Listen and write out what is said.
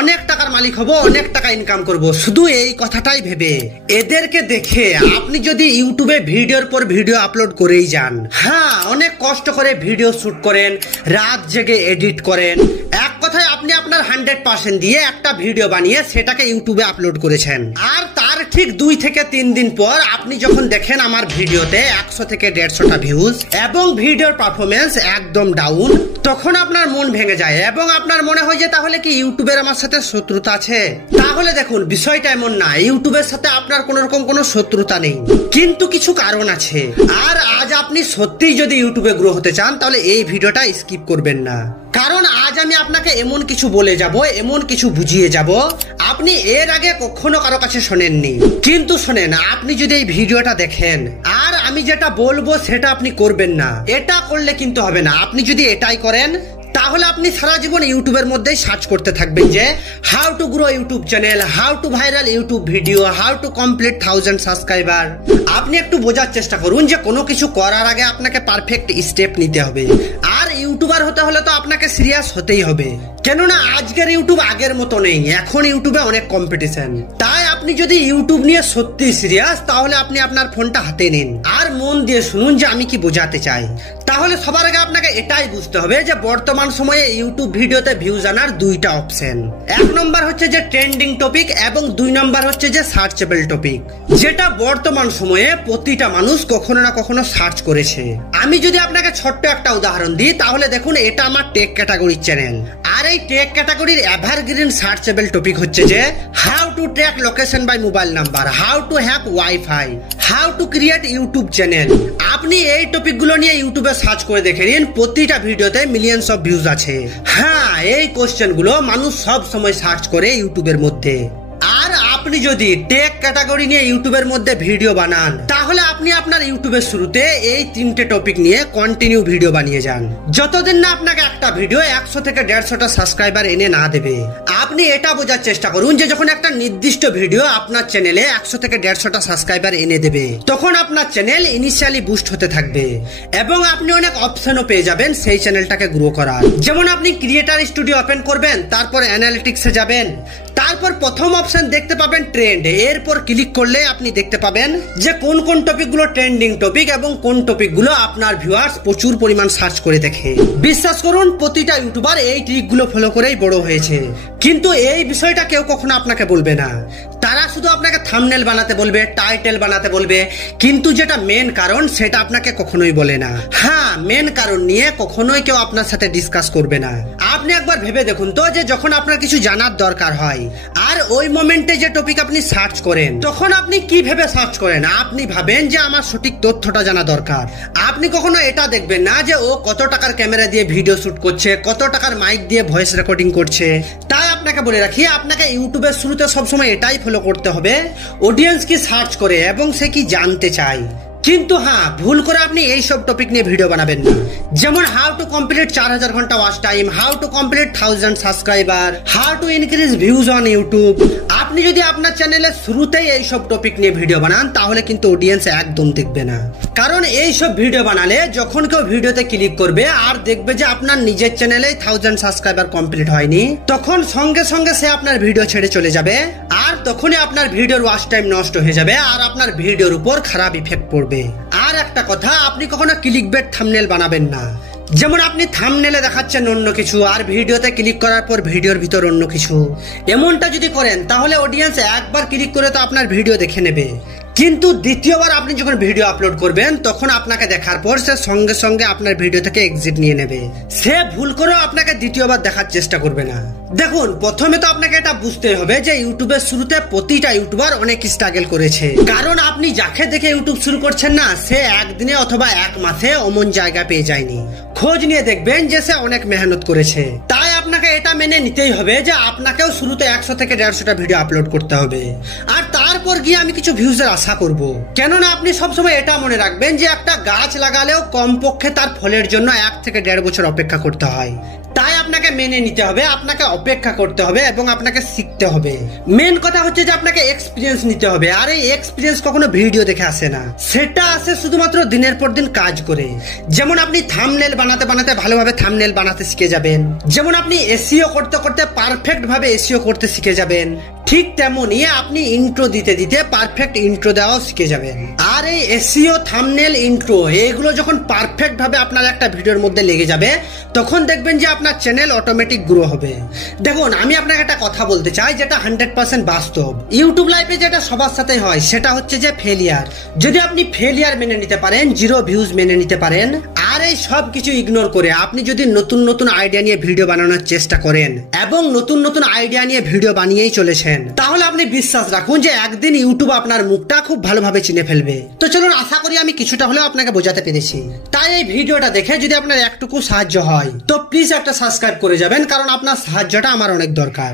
অনেক টাকার মালিক হব, অনেক টাকা ইনকাম করব, শুধু এই কথাটাই ভেবে এদেরকে দেখে আপনি যদি ইউটিউবে ভিডিওর পর ভিডিও আপলোড করেই যান, হ্যাঁ অনেক কষ্ট করে ভিডিও শুট করেন, রাত জেগে এডিট করেন, এক কথায় আপনি আপনার 100% দিয়ে একটা ভিডিও বানিয়ে সেটাকে ইউটিউবে আপলোড করেছেন, আর তার ঠিক 2 থেকে 3 দিন পর আপনি যখন দেখেন আমার ভিডিওতে 100 থেকে 150টা ভিউজ এবং ভিডিওর পারফরমেন্স একদম ডাউন, তখন আপনার মন ভেঙে যায় এবং আপনার মনে হয় যে তাহলে কি ইউটিউবের আমার সাথে শত্রুতা আছে। তাহলে দেখুন বিষয়টা এমন না, ইউটিউবের সাথে আপনার কোন রকম কোনো শত্রুতা নেই, কিন্তু কিছু কারণ আছে। আর আজ আপনি সত্যিই যদি ইউটিউবে গ্রো হতে চান তাহলে এই ভিডিওটা স্কিপ করবেন না, কারণ আজ আমি আপনাকে এমন কিছু বলে যাব, এমন কিছু বুঝিয়ে যাব আপনি এর আগে কখনো কারো কাছে শোনেননি। কিন্তু শোনেন, আপনি যদি এই ভিডিওটা দেখেন আর আমি যেটা বলবো সেটা আপনি করবেন না, এটা করলে কিন্তু হবে না। আপনি যদি এটাই করেন তাহলে আপনি সারা জীবন ইউটিউবের মধ্যেই সার্চ করতে থাকবেন যে how to grow YouTube channel, how to viral YouTube video, how to complete 1000 subscriber. আপনি একটু বোঝার চেষ্টা করুন যে কোনো কিছু করার আগে আপনাকে পারফেক্ট স্টেপ নিতে হবে, আর ইউটিউবার হতে হলে তো আপনাকে সিরিয়াস হতেই হবে, কেননা আজকের ইউটিউব আগের মতো নেই, এখন ইউটিউবে অনেক কম্পিটিশন। তাই আপনি যদি ইউটিউব নিয়ে সত্যি সিরিয়াস তাহলে আপনি আপনার ফোনটা হাতে নিন আর মন দিয়ে শুনুন যে আমি কি বোঝাতে চাই। তাহলে সবার আগে আপনাকে এটাই বুঝতে হবে যে বর্তমান সময়ে ইউটিউব ভিডিওতে ভিউজ আনার 2টা অপশন। 1 নম্বর হচ্ছে যে ট্রেন্ডিং টপিক এবং 2 নম্বর হচ্ছে যে সার্চেবল টপিক, যেটা বর্তমান সময়ে প্রতিটা মানুষ কখনো না কখনো সার্চ করেছে। আমি যদি আপনাকে ছোট্ট একটা উদাহরণ দিই তাহলে দেখুন, এটা আমার টেক ক্যাটাগরির চ্যানেল, আর এই টেক ক্যাটাগরির এভারগ্রিন সার্চেবল টপিক হচ্ছে যে how to track location by mobile number, how to hack wifi, how to create YouTube channel. আপনি এই টপিকগুলো নিয়ে ইউটিউবে সার্চ করে দেখে নিন, প্রতিটা ভিডিওতে মিলিয়নস অফ ভিউজ আছে। হ্যাঁ, এই কোশ্চেনগুলো মানুষ সব সময় সার্চ করে ইউটিউবের মধ্যে। আর আপনি যদি টেক ক্যাটাগরি নিয়ে ইউটিউবের মধ্যে ভিডিও বানান তাহলে আপনি আপনার ইউটিউবের শুরুতে এই 3টে টপিক নিয়ে কন্টিনিউ ভিডিও বানিয়ে যান, যতদিন না আপনাকে একটা ভিডিও 100 থেকে 150টা সাবস্ক্রাইবার এনে না দেবে। আপনি এটা বোঝার চেষ্টা করুন যে যখন একটা নির্দিষ্ট ভিডিও আপনার চ্যানেলে 100 থেকে 150টা সাবস্ক্রাইবার এনে দেবে তখন আপনার চ্যানেল ইনিশিয়ালি বুস্ট হতে থাকবে এবং আপনি অনেক অপশনও পেয়ে যাবেন সেই চ্যানেলটাকে গ্রো করার। যেমন আপনি ক্রিয়েটার স্টুডিও ওপেন করবেন, তারপর অ্যানালিটিক্সে যাবেন, তারপর প্রথম অপশন দেখতে পাবেন ট্রেন্ড, এরপর ক্লিক করলে আপনি দেখতে পাবেন যে কোন কোন টপিকগুলো ট্রেন্ডিং টপিক এবং কোন টপিকগুলো আপনার ভিউয়ার্স প্রচুর পরিমাণ সার্চ করে দেখে। বিশ্বাস করুন প্রতিটা ইউটিউবার এই ট্রিকগুলো ফলো করেই বড় হয়েছে, কিন্তু এই বিষয়টা কেউ কখনো আপনাকে বলবে না। তারা শুধু আপনাকে থাম্বনেল বানাতে বলবে, টাইটেল বানাতে বলবে, কিন্তু যেটা মেন কারণ সেটা আপনাকে কখনোই বলে না। হ্যাঁ, মেন কারণ নিয়ে কখনোই কেউ আপনার সাথে ডিসকাস করবে না। আপনি একবার ভেবে দেখুন তো যে যখন আপনার কিছু জানার দরকার হয় আর ওই মোমেন্টে যে টপিক আপনি সার্চ করেন তখন আপনি কি ভেবে সার্চ করেন? আপনি ভাবেন যে আমার সঠিক তথ্যটা জানা দরকার। আপনি কখনো এটা দেখবেন না যে ও কত টাকার ক্যামেরা দিয়ে ভিডিও শুট করছে, কত টাকার মাইক দিয়ে ভয়েস রেকর্ডিং করছে। তাই আপনাকে বলে রাখি, আপনাকে ইউটিউবের শুরুতে সবসময় এটাই ফলো করতে হবে অডিয়েন্স কি সার্চ করে এবং সে কি জানতে চায়। কিন্তু হ্যাঁ, ভুল করে আপনি এই সব টপিক নিয়ে ভিডিও বানাবেন না, যেমন হাউ টু কমপ্লিট 4000 ঘন্টা watch time, how to complete 1000 subscriber, how to increase views on YouTube. আপনি যদি আপনার চ্যানেলের শুরুতেই এই সব টপিক নিয়ে ভিডিও বানান তাহলে কিন্তু অডিয়েন্স একদম দেখবে না, কারণ এই সব ভিডিও বানালে যখন কেউ ভিডিওতে ক্লিক করবে আর দেখবে যে আপনার নিজের চ্যানেলেই 1000 সাবস্ক্রাইবার কমপ্লিট হয়নি, তখন সঙ্গে সঙ্গে সে আপনার ভিডিও ছেড়ে চলে যাবে, আর তখনই আপনার ভিডিওর ওয়াচ টাইম নষ্ট হয়ে যাবে আর আপনার ভিডিওর উপর খারাপ ইফেক্ট পড়বে। আর একটা কথা, আপনি কখনো ক্লিকবেট থাম্বনেল বানাবেন না, যেমন আপনি থাম্বনেলে দেখাচ্ছেন অন্য কিছু আর ভিডিওতে ক্লিক করার পর ভিডিওর ভিতর অন্য কিছু। এমনটা যদি করেন তাহলে অডিয়েন্স একবার ক্লিক করে তো আপনার ভিডিও দেখে নেবে, কিন্তু দ্বিতীয়বার আপনি যখন ভিডিও আপলোড করবেন তখন আপনাকে দেখার পর সে সঙ্গে সঙ্গে আপনার ভিডিও থেকে এক্সিট নিয়ে নেবে, সে ভুল করেও আপনাকে দ্বিতীয়বার দেখার চেষ্টা করবে না। দেখুন, প্রথমে তো আপনাকে এটা বুঝতে হবে যে ইউটিউবের শুরুতে প্রতিটা ইউটিউবার অনেক স্ট্রাগল করেছে, কারণ আপনি যাকে দেখে ইউটিউব শুরু করছেন না সে একদিনে অথবা 1 মাসে অমন জায়গা পেয়ে যায়নি। খোঁজ নিয়ে দেখবেন যে সে অনেক মেহনত করেছে। তাই আপনাকে এটা মেনে নিতেই হবে যে আপনাকেও শুরুতে 100 থেকে 150টা ভিডিও আপলোড করতে হবে, আর তারপর তারপর গিয়ে আমি কিছু ভিউজের আশা করব। কেননা আপনি সবসময় এটা মনে রাখবেন যে একটা গাছ লাগালেও কমপক্ষে তার ফলের জন্য 1 থেকে 1.5 বছর অপেক্ষা করতে হয়। তাই আপনাকে মেনে নিতে হবে, আপনাকে অপেক্ষা করতে হবে এবং আপনাকে শিখতে হবে। মেন কথা হচ্ছে যে আপনাকে এক্সপিরিয়েন্স নিতে হবে। আর এই এক্সপিরিয়েন্স কখনো ভিডিও দেখে আসে না, সেটা আসে শুধুমাত্র দিনের পর দিন কাজ করে। যেমন আপনি থাম্বনেল বানাতে বানাতে ভালোভাবে থাম্বনেল বানাতে শিখে যাবেন, যেমন আপনি এসইও করতে করতে পারফেক্ট ভাবে এসইও করতে শিখে যাবেন, ঠিক তেমনই আপনি ইন্ট্রো দিতে দিতে পারফেক্ট ইন্ট্রো দেওয়াও শিখে যাবেন। আর এই এসইও, থাম্বনেল, ইন্ট্রো এগুলো যখন পারফেক্ট ভাবে আপনার একটা ভিডিওর মধ্যে লেগে যাবে, তখন দেখবেন যে আপনার চ্যানেল অটোমেটিক গ্রো হবে। দেখুন, আমি আপনাকে একটা কথা বলতে চাই যেটা 100% বাস্তব। ইউটিউব লাইফে যেটা সবার সাথে হয় সেটা হচ্ছে যে ফেলিয়ার। যদি আপনি ফেলিয়ার মেনে নিতে পারেন, 0 ভিউজ মেনে নিতে পারেন, আর এই সব কিছু ইগনোর করে আপনি যদি নতুন নতুন আইডিয়া নিয়ে ভিডিও বানানোর চেষ্টা করেন এবং নতুন নতুন আইডিয়া নিয়ে ভিডিও বানিয়েই চলেছেন, তাহলে আপনি বিশ্বাস রাখুন যে একদিন ইউটিউব আপনার মুখটা খুব ভালোভাবে চিনে ফেলবে। তো চলুন, আশা করি আমি কিছুটা হলেও আপনাকে বোঝাতে পেরেছি। তাই এই ভিডিওটা দেখে যদি আপনার একটুকু সাহায্য হয় তো প্লিজ একটা সাবস্ক্রাইব করে যাবেন, কারণ আপনার সাহায্যটা আমার অনেক দরকার।